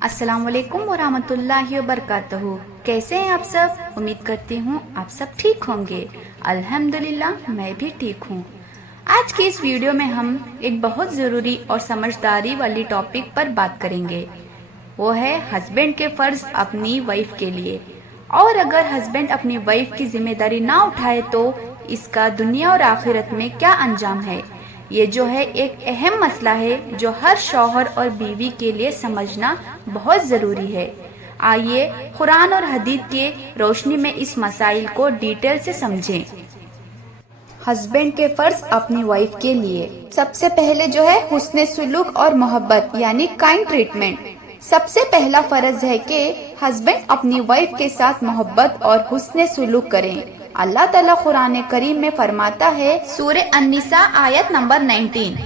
अस्सलाम वालेकुम वरहमतुल्लाहि वबरकातुहू। कैसे हैं आप सब? उम्मीद करती हूँ आप सब ठीक होंगे। अल्हम्दुलिल्लाह मैं भी ठीक हूँ। आज की इस वीडियो में हम एक बहुत ज़रूरी और समझदारी वाली टॉपिक पर बात करेंगे। वो है हस्बैंड के फ़र्ज अपनी वाइफ के लिए। और अगर हस्बैंड अपनी वाइफ की जिम्मेदारी ना उठाए तो इसका दुनिया और आखिरत में क्या अंजाम है। ये जो है एक अहम मसला है जो हर शौहर और बीवी के लिए समझना बहुत ज़रूरी है। आइए कुरान और हदीस के रोशनी में इस मसाइल को डिटेल से समझें। हस्बैंड के फर्ज अपनी वाइफ के लिए। सबसे पहले जो है हुस्न सुलूक और मोहब्बत यानी काइंड ट्रीटमेंट। सबसे पहला फर्ज है कि हस्बैंड अपनी वाइफ के साथ मोहब्बत और हुस्न सुलूक करें। अल्लाह ताला कुरान करीम में फरमाता है सूरे अन्निसा आयत नंबर 19,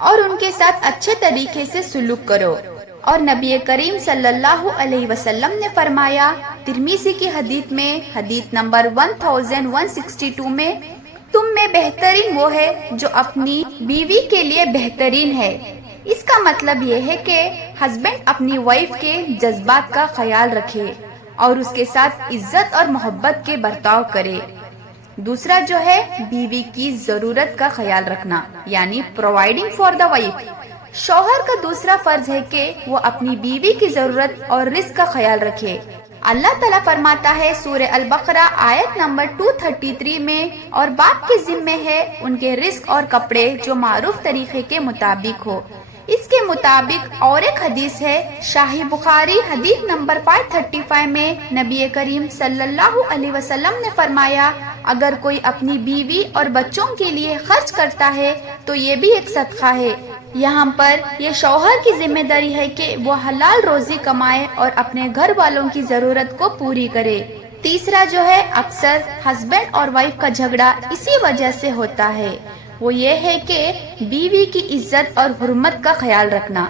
और उनके साथ अच्छे तरीके से सुलूक करो। और नबी करीम सल्लल्लाहु अलैहि वसल्लम ने फरमाया तिर्मिज़ी की हदीस में, हदीस नंबर 1162 में, तुम में बेहतरीन वो है जो अपनी बीवी के लिए बेहतरीन है। इसका मतलब ये है कि हस्बैंड अपनी वाइफ के जज्बात का ख्याल रखे और उसके साथ इज्जत और मोहब्बत के बर्ताव करे। दूसरा जो है बीवी की जरूरत का ख्याल रखना यानी प्रोवाइडिंग फॉर द वाइफ। शौहर का दूसरा फर्ज है कि वो अपनी बीवी की जरूरत और रिस्क का ख्याल रखे। अल्लाह ताला फरमाता है सूरे अल बकरा आयत नंबर 233 में, और बाप के जिम्मे है उनके रिस्क और कपड़े जो मारूफ तरीके के मुताबिक हो। इसके मुताबिक और एक हदीस है शाही बुखारी हदीस नंबर 535 में, नबी करीम सल्लल्लाहु अलैहि वसल्लम ने फरमाया अगर कोई अपनी बीवी और बच्चों के लिए खर्च करता है तो ये भी एक सदका है। यहाँ पर ये शौहर की जिम्मेदारी है कि वो हलाल रोजी कमाए और अपने घर वालों की जरूरत को पूरी करे। तीसरा जो है अक्सर हस्बैंड और वाइफ का झगड़ा इसी वजह से होता है, वो ये है कि बीवी की इज्जत और हुर्मत का ख्याल रखना।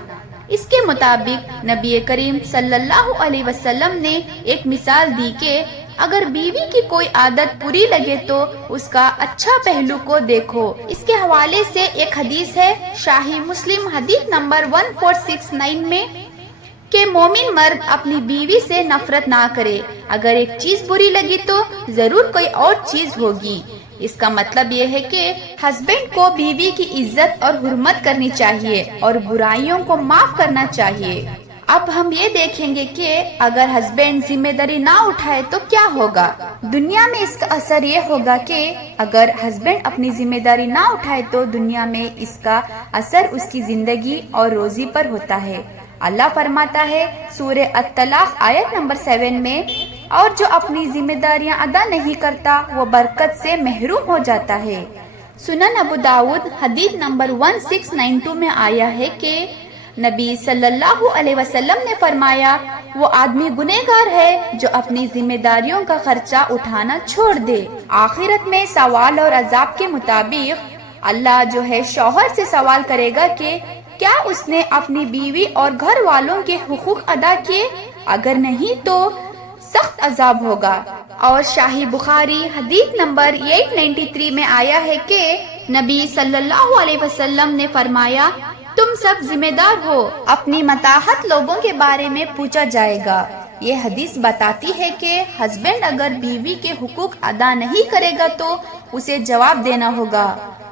इसके मुताबिक नबी करीम सल्लल्लाहु अलैहि वसल्लम ने एक मिसाल दी कि अगर बीवी की कोई आदत बुरी लगे तो उसका अच्छा पहलू को देखो। इसके हवाले से एक हदीस है शाही मुस्लिम हदीस नंबर 1469 में कि मोमिन मर्द अपनी बीवी से नफरत ना करे। अगर एक चीज बुरी लगी तो जरूर कोई और चीज होगी। इसका मतलब ये है कि हस्बैंड को बीवी की इज्जत और हुर्मत करनी चाहिए और बुराइयों को माफ करना चाहिए। अब हम ये देखेंगे कि अगर हस्बैंड जिम्मेदारी ना उठाए तो क्या होगा। दुनिया में इसका असर ये होगा कि अगर हस्बैंड अपनी जिम्मेदारी ना उठाए तो दुनिया में इसका असर उसकी जिंदगी और रोजी पर होता है। अल्लाह फरमाता है सूरे अत-तलाक आयत नंबर 7 में, और जो अपनी जिम्मेदारियां अदा नहीं करता वो बरकत से महरूम हो जाता है। सुनन अबू दाऊद हदीस नंबर 1692 में आया है कि नबी सल्लल्लाहु अलैहि वसल्लम ने फरमाया वो आदमी गुनहगार है जो अपनी जिम्मेदारियों का खर्चा उठाना छोड़ दे। आखिरत में सवाल और अजाब के मुताबिक अल्लाह जो है शौहर से सवाल करेगा कि क्या उसने अपनी बीवी और घर वालों के हुकूक अदा किए, अगर नहीं तो सख्त अजाब होगा। और शाही बुखारी हदीस नंबर 893 में आया है कि नबी सल्लल्लाहु अलैहि वसल्लम ने फरमाया तुम सब जिम्मेदार हो, अपनी मताहत लोगों के बारे में पूछा जाएगा। ये हदीस बताती है कि हस्बैंड अगर बीवी के हुकूक अदा नहीं करेगा तो उसे जवाब देना होगा।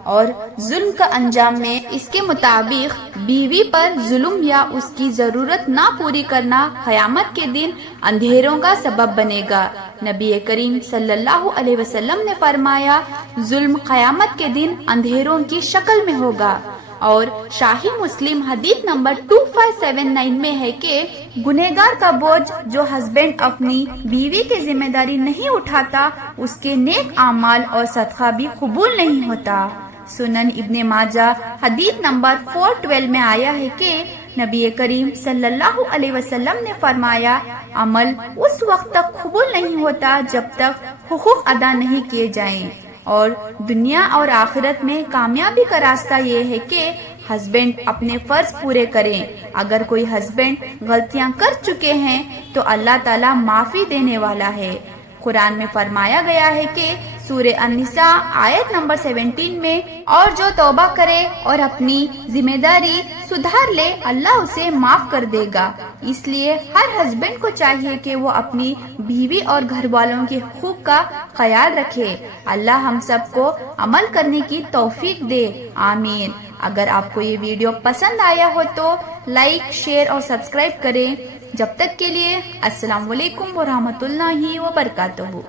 और जुल्म का अंजाम में इसके मुताबिक बीवी पर जुल्म या उसकी जरूरत ना पूरी करना क़यामत के दिन अंधेरों का सबब बनेगा। नबी करीम सल्लल्लाहु अलैहि वसल्लम ने फरमाया जुल्म क़यामत के दिन अंधेरों की शक्ल में होगा। और शाही मुस्लिम हदीस नंबर 2579 में है कि गुनहगार का बोझ जो हस्बैंड अपनी बीवी की जिम्मेदारी नहीं उठाता उसके नेक आमाल और सदका भी कबूल नहीं होता। सुनन इब्ने माजा हदीस नंबर 412 में आया है कि नबी करीम सल्लल्लाहु अलैहि वसल्लम ने फरमाया अमल उस वक्त तक कबूल नहीं होता जब तक हुकूक अदा नहीं किए जाएं। और दुनिया और आखिरत में कामयाबी का रास्ता ये है कि हस्बैंड अपने फर्ज पूरे करें। अगर कोई हस्बैंड गलतियां कर चुके हैं तो अल्लाह ताला माफी देने वाला है। कुरान में फरमाया गया है कि سورہ النساء آیت نمبر 17 میں، اور جو توبہ کرے اور اپنی ذمہ داری سدھار لے اللہ اسے معاف کر دے گا۔ اس لیے ہر ہسبینڈ کو چاہیے کہ وہ اپنی بیوی اور گھر والوں کے حقوق کا خیال رکھے۔ اللہ ہم سب کو عمل کرنے کی توفیق دے، آمین۔ اگر آپ کو یہ ویڈیو پسند آیا ہو تو لائک، شیئر اور سبسکرائب کریں۔ جب تک کے لیے السلام علیکم ورحمۃ اللہ وبرکاتہ۔